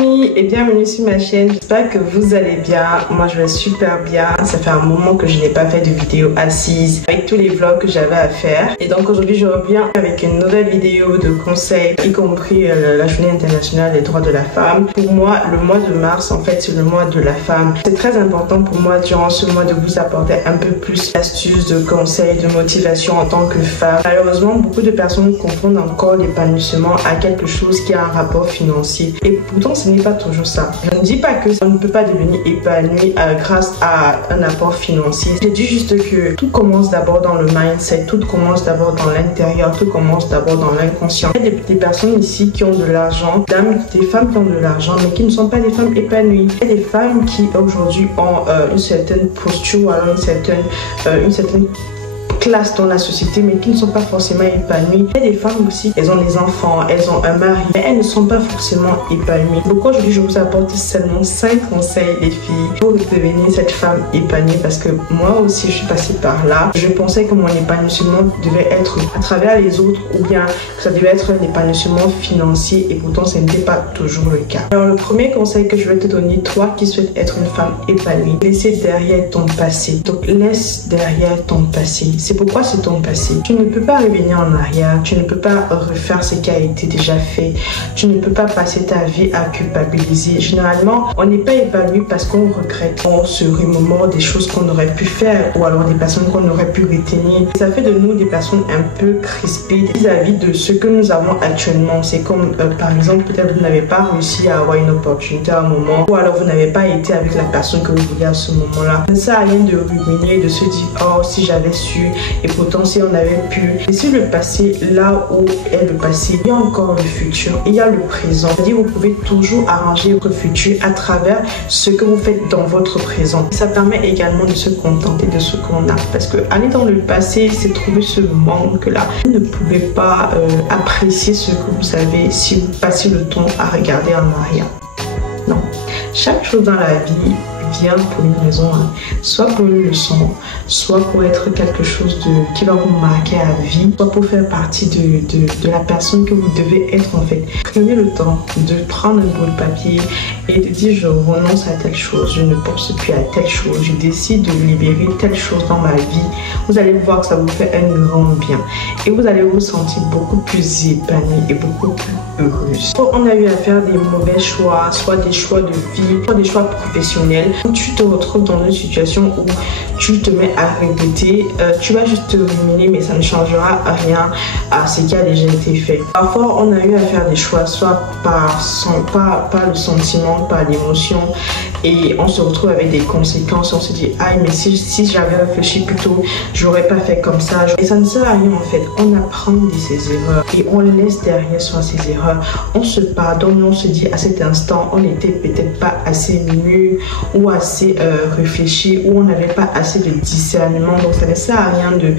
amis et bienvenue sur ma chaîne, j'espère que vous allez bien. Moi je vais super bien, ça fait un moment que je n'ai pas fait de vidéo assise avec tous les vlogs que j'avais à faire. Et donc aujourd'hui je reviens avec une nouvelle vidéo de conseils, y compris la journée internationale des droits de la femme. Pour moi le mois de mars en fait c'est le mois de la femme. C'est très important pour moi durant ce mois de vous apporter un peu plus d'astuces, de conseils, de motivation en tant que femme. Malheureusement beaucoup de personnes confondent encore l'épanouissement à quelque chose qui a un rapport financier. Et pourtant, ce n'est pas toujours ça. Je ne dis pas que on ne peut pas devenir épanoui grâce à un apport financier. Je dis juste que tout commence d'abord dans le mindset, tout commence d'abord dans l'intérieur, tout commence d'abord dans l'inconscient. Il y a des personnes ici qui ont de l'argent, des femmes qui ont de l'argent, mais qui ne sont pas des femmes épanouies. Il y a des femmes qui aujourd'hui ont une certaine posture, alors une certaine classe dans la société mais qui ne sont pas forcément épanouies. Il y a des femmes aussi, elles ont des enfants, elles ont un mari, mais elles ne sont pas forcément épanouies. Pourquoi aujourd'hui je vous apporte seulement 5 conseils les filles pour devenir cette femme épanouie, parce que moi aussi je suis passée par là. Je pensais que mon épanouissement devait être à travers les autres ou bien que ça devait être un épanouissement financier, et pourtant ce n'était pas toujours le cas. Alors le premier conseil que je vais te donner, toi qui souhaites être une femme épanouie, laisser derrière ton passé. Donc laisse derrière ton passé. C'est pourquoi c'est ton passé. Tu ne peux pas revenir en arrière, tu ne peux pas refaire ce qui a été déjà fait, tu ne peux pas passer ta vie à culpabiliser. Généralement, on n'est pas épanoui parce qu'on regrette, on se remémore des choses qu'on aurait pu faire ou alors des personnes qu'on aurait pu retenir. Ça fait de nous des personnes un peu crispées vis-à-vis de ce que nous avons actuellement. C'est comme par exemple, peut-être vous n'avez pas réussi à avoir une opportunité à un moment, ou alors vous n'avez pas été avec la personne que vous vouliez à ce moment-là. Ça ne sert à rien de ruminer, de se dire oh si j'avais su. Et pourtant, si on avait pu laisser le passé là où est le passé, il y a encore le futur et il y a le présent. C'est-à-dire vous pouvez toujours arranger votre futur à travers ce que vous faites dans votre présent. Ça permet également de se contenter de ce qu'on a. Parce que aller dans le passé, c'est trouver ce manque-là. Vous ne pouvez pas apprécier ce que vous avez si vous passez le temps à regarder en arrière. Non. Chaque chose dans la vie vient pour une raison, soit pour une leçon, soit pour être quelque chose qui va vous marquer à vie, soit pour faire partie de la personne que vous devez être en fait. Prenez le temps de prendre un bout de papier et de dire je renonce à telle chose, je ne pense plus à telle chose, je décide de libérer telle chose dans ma vie. Vous allez voir que ça vous fait un grand bien et vous allez vous sentir beaucoup plus épanouie et beaucoup plus heureuse. On a eu à faire des mauvais choix, soit des choix de vie, soit des choix professionnels. Quand tu te retrouves dans une situation où tu te mets à répéter, tu vas juste te ruminer, mais ça ne changera rien à ce qui a déjà été fait. Parfois, on a eu à faire des choix, soit par le sentiment, par l'émotion, et on se retrouve avec des conséquences. On se dit, ah, mais si j'avais réfléchi plus tôt, j'aurais pas fait comme ça. Et ça ne sert à rien en fait. On apprend de ses erreurs et on laisse derrière soi ses erreurs. On se pardonne, on se dit à cet instant, on n'était peut-être pas assez mûr ou assez réfléchi, ou on n'avait pas assez de discernement. Donc ça ne sert à rien de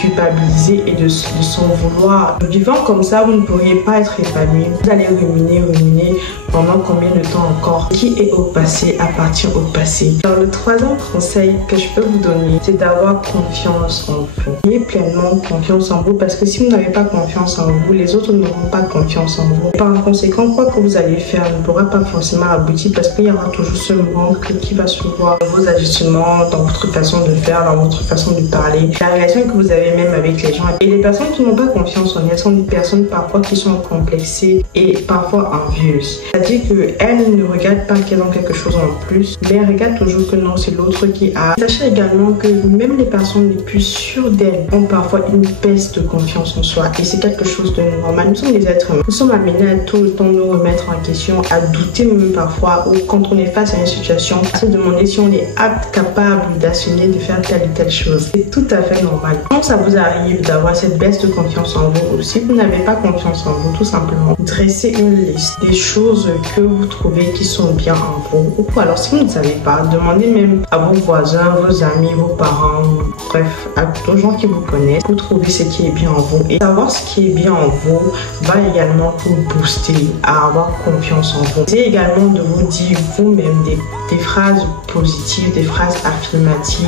culpabiliser et de s'en vouloir. Vivant comme ça, vous ne pourriez pas être épanoui. Vous allez ruminer pendant combien de temps encore? Qui est au passé appartient au passé. Alors le troisième conseil que je peux vous donner, c'est d'avoir confiance en vous. Ayez pleinement confiance en vous, parce que si vous n'avez pas confiance en vous, les autres n'auront pas confiance en vous. Par conséquent, quoi que vous allez faire ne pourra pas forcément aboutir, parce qu'il y aura toujours ce manque qui va se voir dans vos ajustements, dans votre façon de faire, dans votre façon de parler, la relation que vous avez même avec les gens. Et les personnes qui n'ont pas confiance en elles sont des personnes parfois qui sont complexées et parfois envieuses. C'est-à-dire qu'elles ne regardent pas qu'elles ont quelque chose en plus, mais elles regardent toujours que non, c'est l'autre qui a. Sachez également que même les personnes les plus sûres d'elles ont parfois une baisse de confiance en soi, et c'est quelque chose de normal. Nous sommes des êtres humains. Nous sommes amenés à tout le temps nous remettre en question, à douter même parfois, ou quand on est face à une situation, à se demander si on est apte, capable d'assumer, de faire telle ou telle chose. C'est tout à fait normal. Quand ça vous arrive d'avoir cette baisse de confiance en vous, ou si vous n'avez pas confiance en vous, tout simplement, dressez une liste des choses que vous trouvez qui sont bien en vous. Ou alors si vous ne savez pas, demandez même à vos voisins, vos amis, vos parents, bref, à aux gens qui vous connaissent pour trouver ce qui est bien en vous. Et savoir ce qui est bien en vous va également vous booster à avoir confiance en vous. C'est également de vous dire vous-même des des phrases positives, des phrases affirmatives.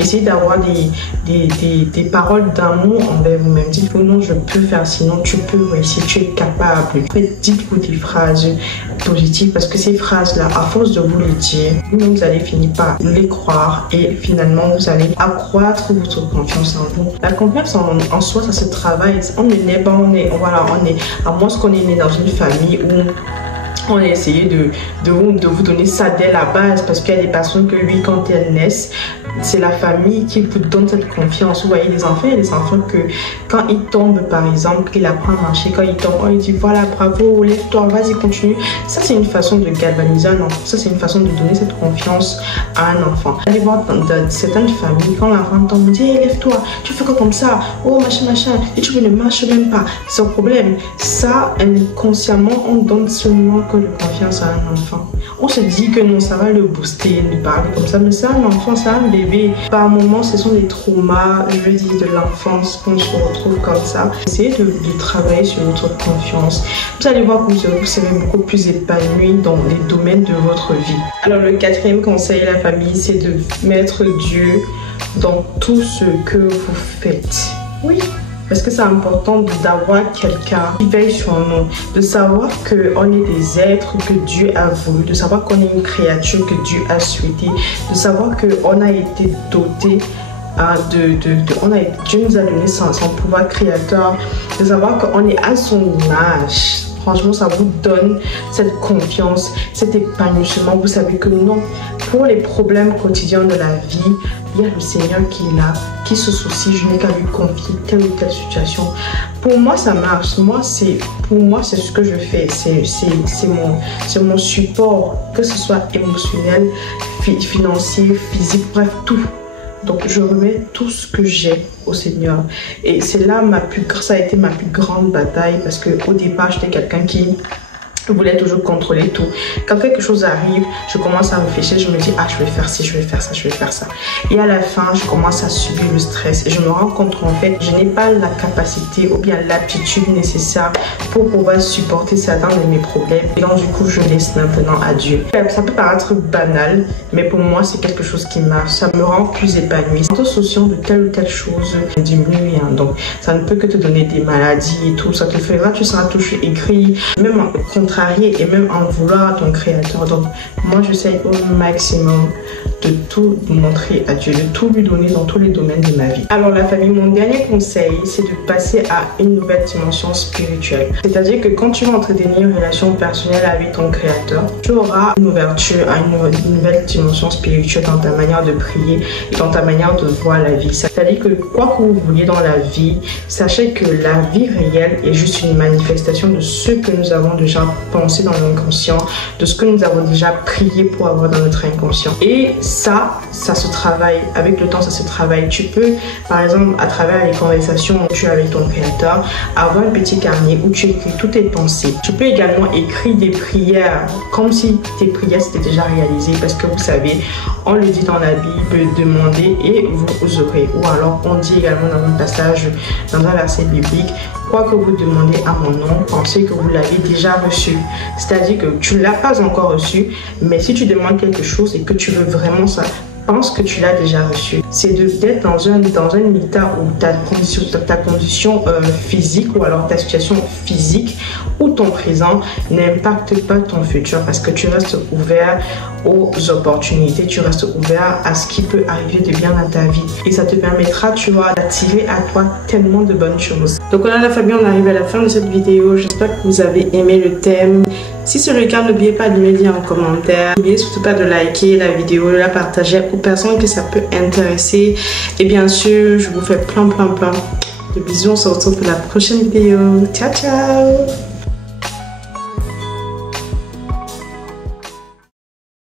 Essayez d'avoir des paroles d'amour envers vous-même. Dites-vous non, je peux faire, sinon tu peux réussir, tu es capable. En fait, dites-vous des phrases positives parce que ces phrases-là, à force de vous les dire, vous allez finir par les croire et finalement vous allez accroître votre confiance en vous. La confiance en soi, ça se travaille. On ne naît pas, à moins qu'on est né dans une famille où on a essayé de vous donner ça dès la base, parce qu'il y a des personnes que oui, quand elles naissent, c'est la famille qui vous donne cette confiance. Vous voyez, les enfants, il y a des enfants que quand ils tombent, par exemple, qu'il apprend à marcher, quand ils tombent, on lui dit voilà, bravo, lève-toi, vas-y, continue. Ça, c'est une façon de galvaniser un enfant. Ça, c'est une façon de donner cette confiance à un enfant. Allez voir dans certaines familles, quand l'enfant tombe, on dit hey, lève-toi, tu fais quoi comme ça, oh machin, et tu ne marches même pas. C'est un problème. Ça, inconsciemment, on donne seulement que de confiance à un enfant. On se dit que non, ça va le booster, de parler comme ça, mais c'est un enfant, c'est un bébé. Par moments, ce sont des traumas, je veux dire, de l'enfance qu'on se retrouve comme ça. Essayez de travailler sur votre confiance. Vous allez voir que vous serez beaucoup plus épanoui dans les domaines de votre vie. Alors, le quatrième conseil à la famille, c'est de mettre Dieu dans tout ce que vous faites. Oui. Parce que c'est important d'avoir quelqu'un qui veille sur nous, de savoir qu'on est des êtres que Dieu a voulu, de savoir qu'on est une créature que Dieu a souhaité, de savoir qu'on a été doté, Dieu nous a donné son pouvoir créateur, de savoir qu'on est à son image. Franchement, ça vous donne cette confiance, cet épanouissement. Vous savez que non, pour les problèmes quotidiens de la vie, il y a le Seigneur qui est là, qui se soucie. Je n'ai qu'à lui confier telle ou telle situation. Pour moi, ça marche. Pour moi, c'est ce que je fais. C'est mon support, que ce soit émotionnel, financier, physique, bref, tout. Donc, je remets tout ce que j'ai au Seigneur. Et c'est là ça a été ma plus grande bataille, parce qu'au départ, j'étais quelqu'un qui voulais toujours contrôler tout. Quand quelque chose arrive, je commence à réfléchir, je me dis ah, je vais faire ci, je vais faire ça, je vais faire ça. Et à la fin, je commence à subir le stress et je me rends compte qu'en fait, je n'ai pas la capacité ou bien l'aptitude nécessaire pour pouvoir supporter certains de mes problèmes. Et donc du coup, je laisse maintenant à Dieu. Ça peut paraître banal, mais pour moi, c'est quelque chose qui marche. Ça me rend plus épanouie. En t'associant de telle ou telle chose, diminue. Donc, ça ne peut que te donner des maladies et tout. Ça te fera, tu seras touché, écrit, même contre et même en vouloir à ton créateur. Donc moi j'essaie au maximum de tout montrer à Dieu, de tout lui donner dans tous les domaines de ma vie. Alors la famille, mon dernier conseil, c'est de passer à une nouvelle dimension spirituelle. C'est-à-dire que quand tu vas entretenir une relation personnelle avec ton créateur, tu auras une ouverture à une nouvelle dimension spirituelle dans ta manière de prier et dans ta manière de voir la vie. C'est-à-dire que quoi que vous vouliez dans la vie, sachez que la vie réelle est juste une manifestation de ce que nous avons déjà pensé dans l'inconscient, de ce que nous avons déjà prié pour avoir dans notre inconscient. Et ça se travaille. Avec le temps, ça se travaille. Tu peux, par exemple, à travers les conversations que tu as avec ton créateur, avoir un petit carnet où tu écris toutes tes pensées. Tu peux également écrire des prières comme si tes prières s'étaient déjà réalisées, parce que vous savez, on le dit dans la Bible, demandez et vous aurez. Ou alors, on dit également dans un passage, dans un verset biblique, quoi que vous demandez à mon nom, pensez que vous l'avez déjà reçu. C'est-à-dire que tu ne l'as pas encore reçu, mais si tu demandes quelque chose et que tu veux vraiment ça, pense que tu l'as déjà reçu. C'est d'être dans un état où ta condition physique ou alors ta situation physique ou ton présent n'impacte pas ton futur, parce que tu restes ouvert aux opportunités, tu restes ouvert à ce qui peut arriver de bien dans ta vie. Et ça te permettra, tu vois, d'attirer à toi tellement de bonnes choses. Donc voilà la famille, on arrive à la fin de cette vidéo. J'espère que vous avez aimé le thème. Si c'est le cas, n'oubliez pas de me dire en commentaire. N'oubliez surtout pas de liker la vidéo, de la partager aux personnes que ça peut intéresser. Et bien sûr, je vous fais plein de bisous. On se retrouve pour la prochaine vidéo. Ciao, ciao!